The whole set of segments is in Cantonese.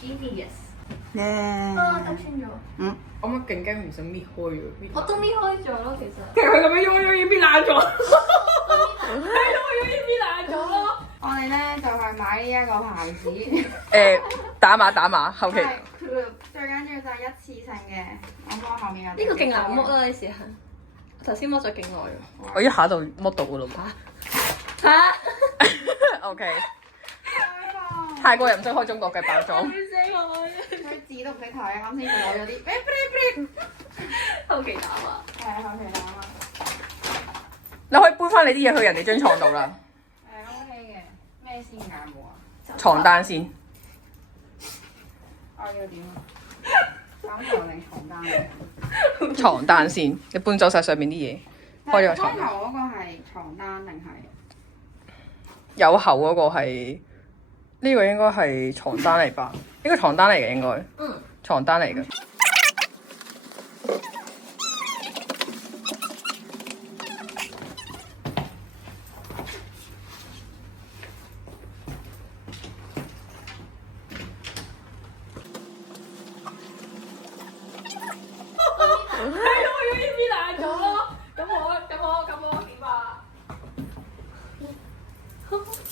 Genius。啊，得穿咗。我乜勁驚唔想搣開咗，我都搣開咗咯，其實。其實佢咁樣喐已經搣爛咗，係咯，已經搣爛咗咯。我哋咧就係買呢一個牌子，打碼，後期。係最緊要就係一次性嘅。我摸後面有呢個勁難剝啦，你試下。頭先剝咗勁耐喎。我一下就剝到噶咯喎。嚇！ OK。泰國人唔識開中國嘅包裝。死我！佢字都唔識睇，啱先佢攞咗啲，後期打啊！係啊，後期打啊。你可以搬翻你啲嘢去人哋張床度啦。OK 嘅，咩先㗎冇啊？床單先。我要點啊？枕頭定床單啊？床單先，你搬走晒上面啲嘢，開咗個床單。開頭嗰個係床單定係？有後嗰個係呢個應該係床單嚟吧？呢個床單嚟嘅應該。床單嚟嘅。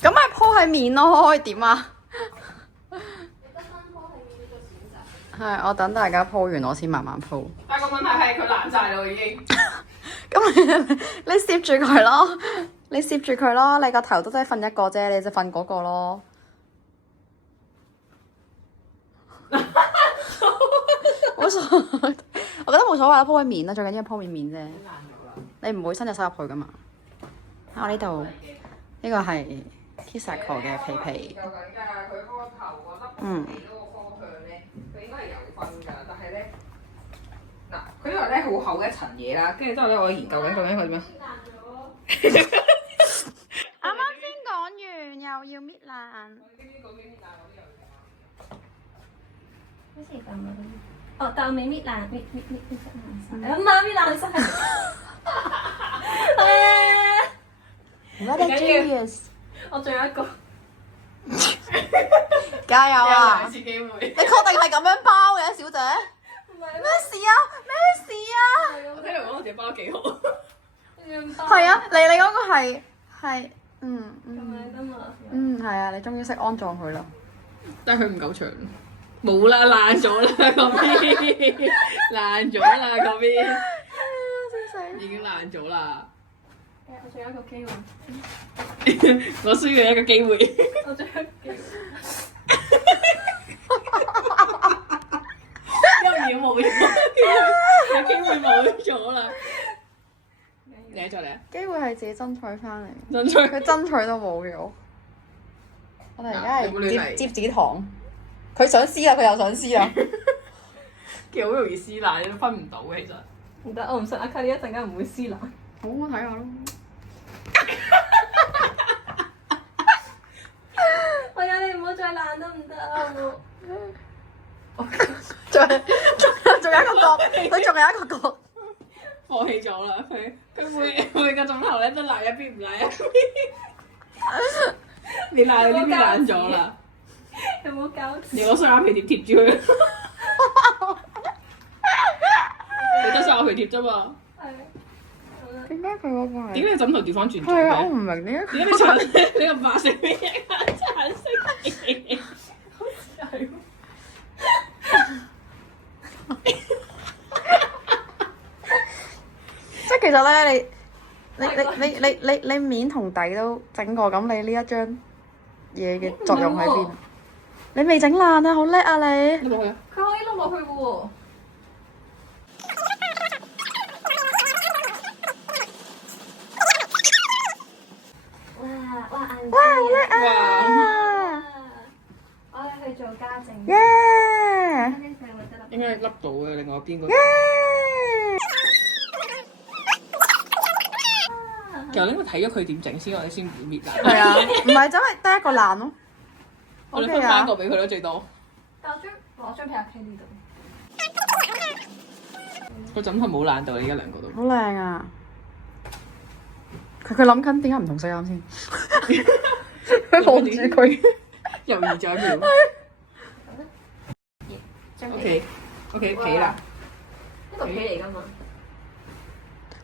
咁咪鋪喺面咯，可以點啊？係，我等大家鋪完，我先慢慢鋪。但個問題係佢爛晒咯已經。咁你攝住佢咯，你攝住佢咯，你個頭都真係瞓一個啫，你就瞓嗰個咯。冇所謂，我覺得冇所謂啦，鋪喺面啦，最緊要鋪面啫。你唔會伸隻手入去噶嘛？喺我呢度，呢個係 Kisako 嘅皮皮。究緊㗎，佢嗰個頭嗰粒皮嗰個方向咧，佢應該係有分㗎，但係咧，嗱，佢呢度咧好厚一層嘢啦，跟住之後咧，我研究緊究竟佢點樣。啱啱先講完，又要搣爛。好似咁啊！哦，但我未搣爛，搣曬。阿媽搣爛晒。What a genius！我仲有一個。加油啊！次機會。你確定係咁樣包嘅，小姐？咩事啊？咩事啊？我聽人講我哋包幾好。係啊，你嗰個係咁樣得嘛？係啊，你終於識安裝佢啦。但係佢唔夠長。冇啦，爛咗啦嗰邊，爛咗啦嗰邊，已經爛咗啦。我仲有一個機會。我需要一個機會。我仲有一個機會。因為冇咗，有機會冇咗啦。你再嚟啊！機會係自己爭取翻嚟，爭取佢爭取都冇咗。我哋而家係接紙糖，佢想撕啊，佢又想撕啊。其實好容易撕爛，都分唔到嘅其實。唔得，我唔信阿卡呢一陣間唔會撕爛。好，我睇下咯。我有你唔好再爛得唔得啊！仲有一個角，佢仲有一個角。放棄咗啦，佢每個鐘頭咧都爛一邊唔爛一邊。你爛嗰啲邊爛咗啦？有冇搞笑？你攞雙眼皮貼貼住佢。你得雙眼皮貼啫嘛？係。點解佢嗰個係？點解你枕頭調翻轉咗係啊，我嘅？唔明點解。點解你橙色？你個白色咩嘢啊？橙色嘅。好似係喎。即係其實咧，你面同底都整過，咁你呢一張嘢嘅作用喺邊？你未整爛啊，好叻啊你！你落去啊！佢可以碌落去嘅喎。哇！好叻啊！我哋去做家政。耶！應該係凹到嘅，另外一邊嗰個。其實你應該睇咗佢點整先，我哋先唔會搣爛。係啊，唔係真係得一個爛咯。我哋分翻一個俾佢咯，最多。但我攞張俾阿 K 呢度。個枕頭冇爛到，你一兩個都。好靚啊！佢諗緊點解唔同色啱先？佢望住佢，猶豫咗一秒。張 OK 皮啦，呢個皮嚟㗎嘛。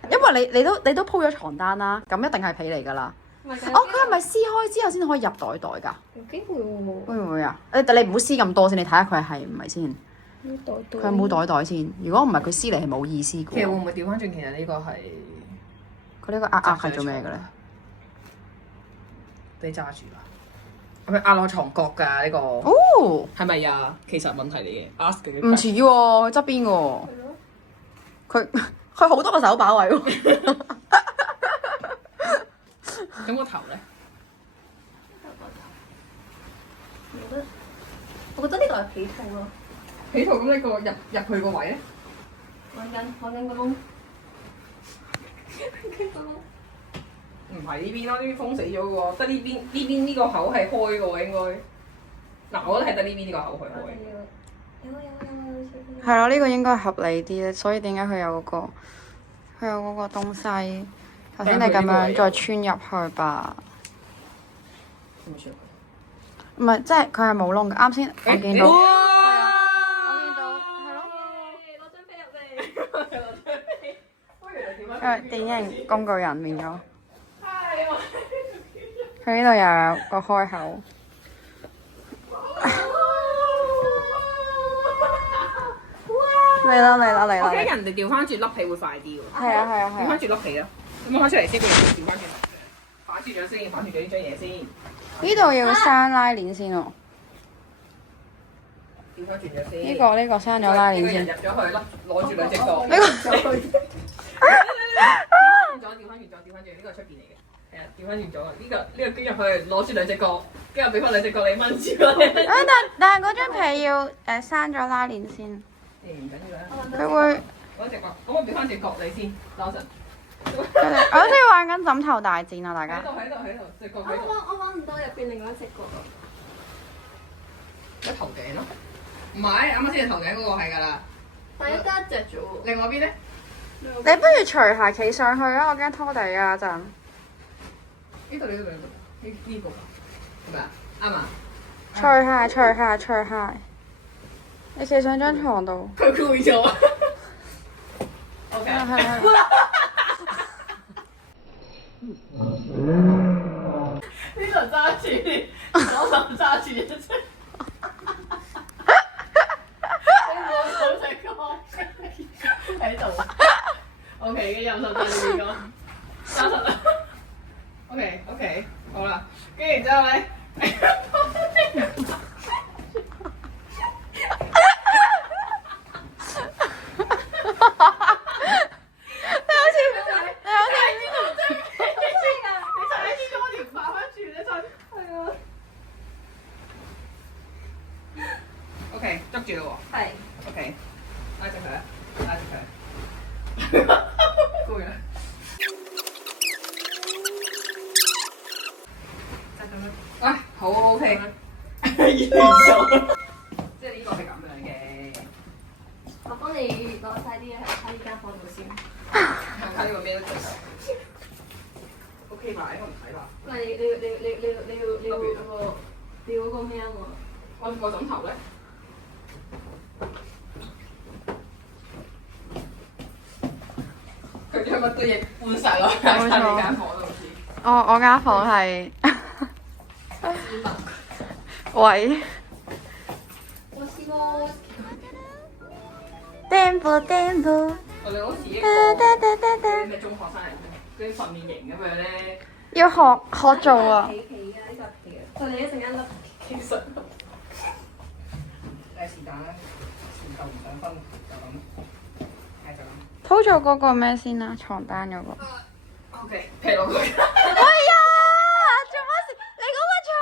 因為你都鋪咗床單啦，咁一定係皮嚟㗎啦。哦，佢係咪撕開之後先可以入袋袋㗎？有機會喎。會唔會啊？但你唔好撕咁多先，你睇下佢係唔係先。冇袋袋。佢有冇袋袋先？如果唔係，佢撕嚟係冇意思其實會嘅。唔會調翻轉？其實呢個係佢呢個壓係做咩嘅咧？俾揸住啦。係咪壓落床角㗎呢個？哦，係咪啊？其實問題嚟嘅，ask 嘅。唔似喎，佢側邊嘅喎。係咯。佢好多個手把位喎。咁個頭咧？我覺得呢個係皮套咯。皮套咁呢個入去個位咧？揾緊個窿。唔係呢邊咯，呢邊封死咗嘅喎，得呢邊呢個口係開嘅喎應該。嗱，我覺得係得呢邊呢個口係開。有。係咯，呢個應該係合理啲咧，所以點解佢有嗰個東西？頭先你咁樣再穿入去吧。有冇穿？唔係，即係佢係冇窿嘅。啱先我見到。哇！我見到係咯。攞張飛入嚟。因為電影工具人變咗。佢呢度又有個開口。嚟啦嚟啦嚟啦！我驚人哋調翻轉粒皮會快啲喎。係啊係啊係啊調翻！轉粒皮啦，咁我開出嚟先，不如調翻轉頭嘅。反轉咗先，反轉咗呢張嘢先。呢度要閂拉鏈先喎。調翻轉咗先。呢個閂咗拉鏈先。入咗去，攞住兩隻角。呢個調翻轉咗，呢個係出邊嚟嘅。係啊，調翻轉咗啊！呢個捐入去，攞住兩隻角，跟住俾翻兩隻角你掹住佢。但係嗰張皮要閂咗拉鏈先。唔緊要啦。佢會。攞隻角，咁我俾翻隻角你先，等陣。我好似玩緊枕頭大戰啊！大家。喺度，隻角喺度。我揾唔到入邊另外一隻角啊！喺頭頂咯。唔係，啱啱先係頭頂嗰個係㗎啦。但係得一隻啫喎。另外邊咧？你不如除鞋企上去啊！我驚拖地啊陣。呢個呢個係咪啊？啱啊！除鞋。你企上張床度。佢攰咗。O K。係。呢度揸住，左手揸住一隻。我手隻角喺度。O K，跟住右手揸住呢個，揸實啦。O K，好啦，跟住然之後咧。OK，捉住咯喎。係。OK，拉直佢。攰啦。就咁樣。喂，好 OK。完咗。即係呢個係咁樣嘅。我幫你攞晒啲嘢喺呢間房度先。睇呢個咩都得。OK 吧？應該唔使吧？唔係你要嗰個咩啊嘛？我個枕頭咧。佢將乜嘢搬晒落喺呢間房度先。我間房係。喂。我試過。Tempo。我哋好似一個咩中學生嚟嘅，嗰啲訓練營咁樣咧。要學做啊！皮啊，呢個皮啊！我哋一陣間粒其實誒是但啦，前頭唔想分就咁，係就咁。鋪咗嗰個咩先啊？床單嗰個。OK，劈落去。哎呀！做乜事？你嗰個床，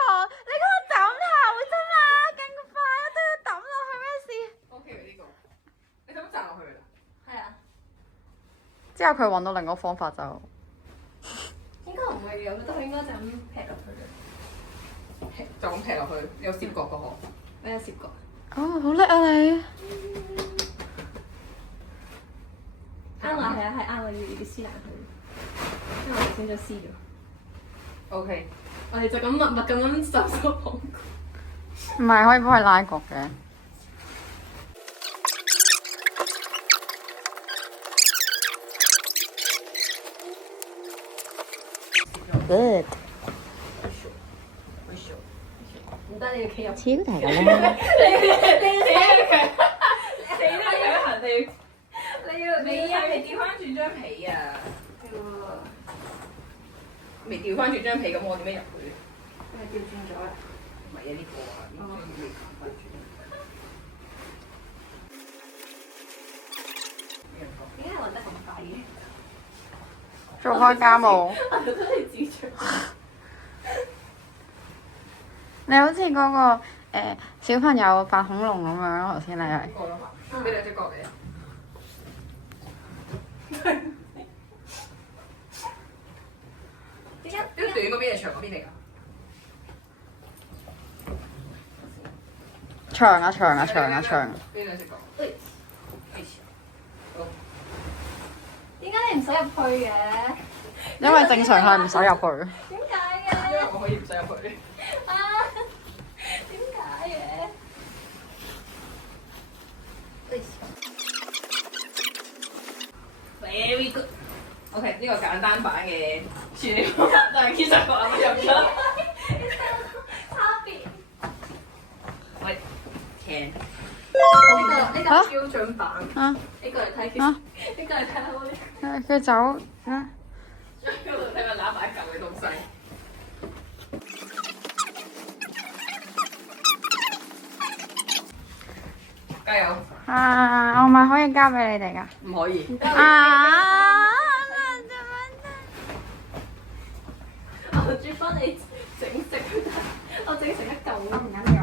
你嗰個枕頭啫嘛，勁快啊！都要抌落去咩事？ OK 呢個，你咁擲落去啦。係啊。之後佢揾到另一個方法就。應該唔會嘅，我覺得佢應該就咁劈落去嘅。就咁劈落去，有攝角個殼。我有攝角。哦，好叻啊你！啱啊，係啊，係啱啊，要撕爛佢，因為我頭先就撕咗。OK。我哋就咁默默咁樣收綁。唔係可以幫佢拉角嘅。good。唔得，你要企入。超大㗎啦！你要未啊，未調翻轉張被啊！未調翻轉張被，咁我點樣入去？因為調轉咗啦。唔係啊，呢個啊，呢個未調翻轉。點解揾得咁快嘅？做開家務。我都係自長。你好似嗰個小朋友扮恐龍咁樣，頭先你係。個咯，俾兩隻角你。點解？呢短嗰邊定長嗰邊嚟㗎？長啊長啊長啊長！俾兩隻角。好。點解你唔使入去嘅？因為正常係唔使入去。點解因為嘅？我可以唔使入去。啊？點解嘅？Very good。OK，呢個簡單版嘅處理方法，但係其實個啱啱入咗。差別。喂，聽。呢個標準版。啊！呢個嚟睇，啊！呢個嚟睇下我哋。佢走啊！嗰度睇下揦埋一嚿嘅東西。加油！啊！我咪可以交俾你哋㗎。唔可以。啊！我專幫你整食，我整成一嚿咯。唔緊要，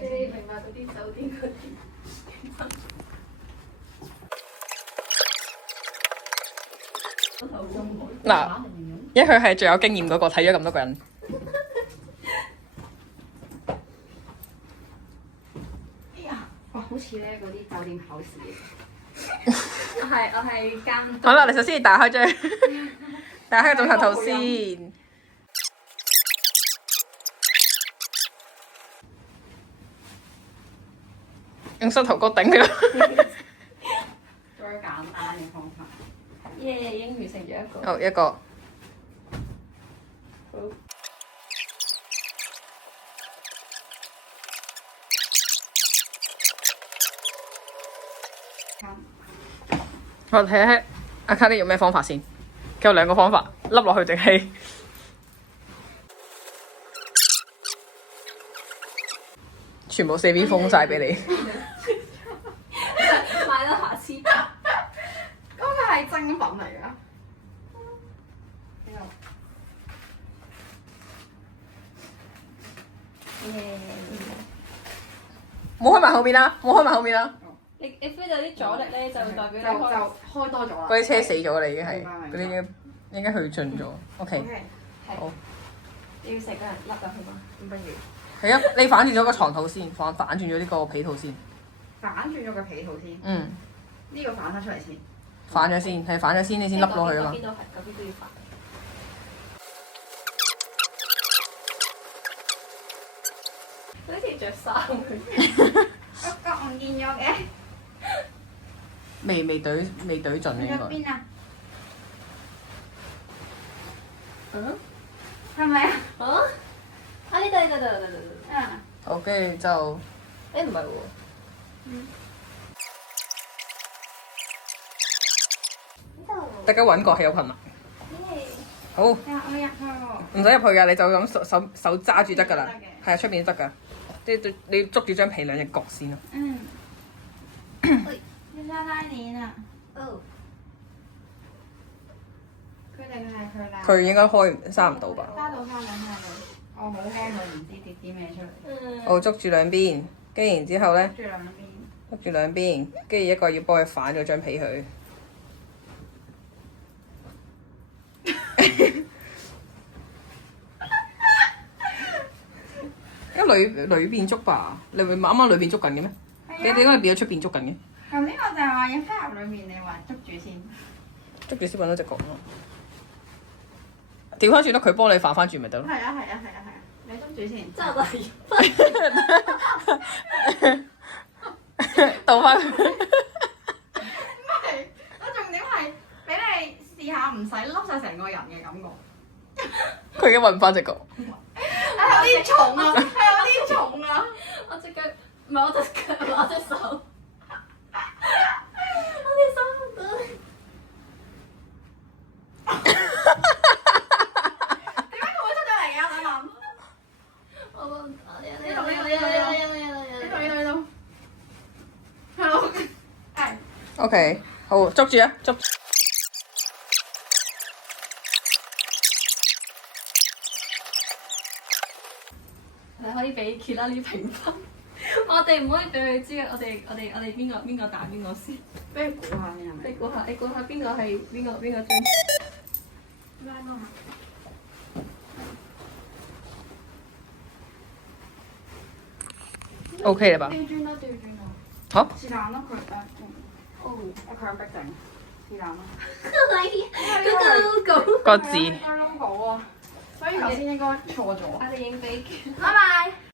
你明白嗰啲酒店嗰啲。嗱，因為佢係最有經驗嗰個，睇咗咁多個人。哇！好似咧嗰啲酒店考試。我係監督。好啦，你首先打開張，打開個綜合圖先。用膝頭哥頂佢。最簡單嘅方法。耶！已經完成咗一個。好，一個。好。我睇下阿卡你用咩方法先？佢有兩個方法，笠落去定係全部4B 封晒俾你。買多瑕疵。嗰個係精品嚟㗎。耶！冇開埋後面啦，冇開埋後面啦。你 feel 到啲阻力咧，就代表你就開多咗啦。嗰啲車死咗啦，已經係明白嗰啲應該去盡咗。OK，好。你要成個人笠入去嘛？咁不如係啊，你反轉咗個床套先，反轉咗呢個被套先。反轉咗個被套先。嗯，呢個反翻出嚟先。反咗先，係反咗先，你先笠落去啊嘛。嗰邊都係，嗰邊都要反。好似着衫咁。個唔見咗嘅。未懟盡應該。邊啊？嗯？係咪啊？啊？啊呢度。啊！好，跟住就誒唔係喎。呢度。大家揾角係有困難。耶！好，唔我入去喎。使入去㗎，你就咁手揸住得㗎啦得嘅。係啊，出邊都得㗎。你捉住張被兩隻角先咯。嗯。要拉拉鏈啊！哦。佢定係佢啦？佢應該閂唔到吧？揸到翻兩下佢，我好驚佢唔知跌啲咩出嚟。嗯。我捉住兩邊，跟住然之後咧，住兩邊。捉住兩邊，跟住一個要幫佢反咗張被佢。因為裏邊捉吧，你咪啱啱裏邊捉緊嘅咩？你點解變咗出邊捉緊嘅？頭先我就係話要加入裏面，你話捉住先。捉住先揾到隻角咯。調翻轉咯，佢幫你反翻轉咪得咯。係啊，你捉住先。之後就倒翻佢。唔係，我仲試下唔使笠晒成個人嘅感覺。佢已經揾翻隻腳。係有啲重啊，係有啲重啊。我隻腳唔係我隻腳，我隻手。我隻手唔得。點解佢會出咗嚟嘅？我想問。我呢度。係咯。係。 OK，好，捉住啊，捉。你可以俾其他啲評分，我哋唔可以俾佢知我哋邊個打邊個先。俾你估下先係咪？你估下邊個係邊個最？拉嗰下。OK 啦吧？調轉啦，調轉啦。好。是但咯，佢哦，我強迫症，是但咯。嗰個 logo。個字。個 logo 啊，所以頭先應該錯咗。我哋影俾佢。拜拜。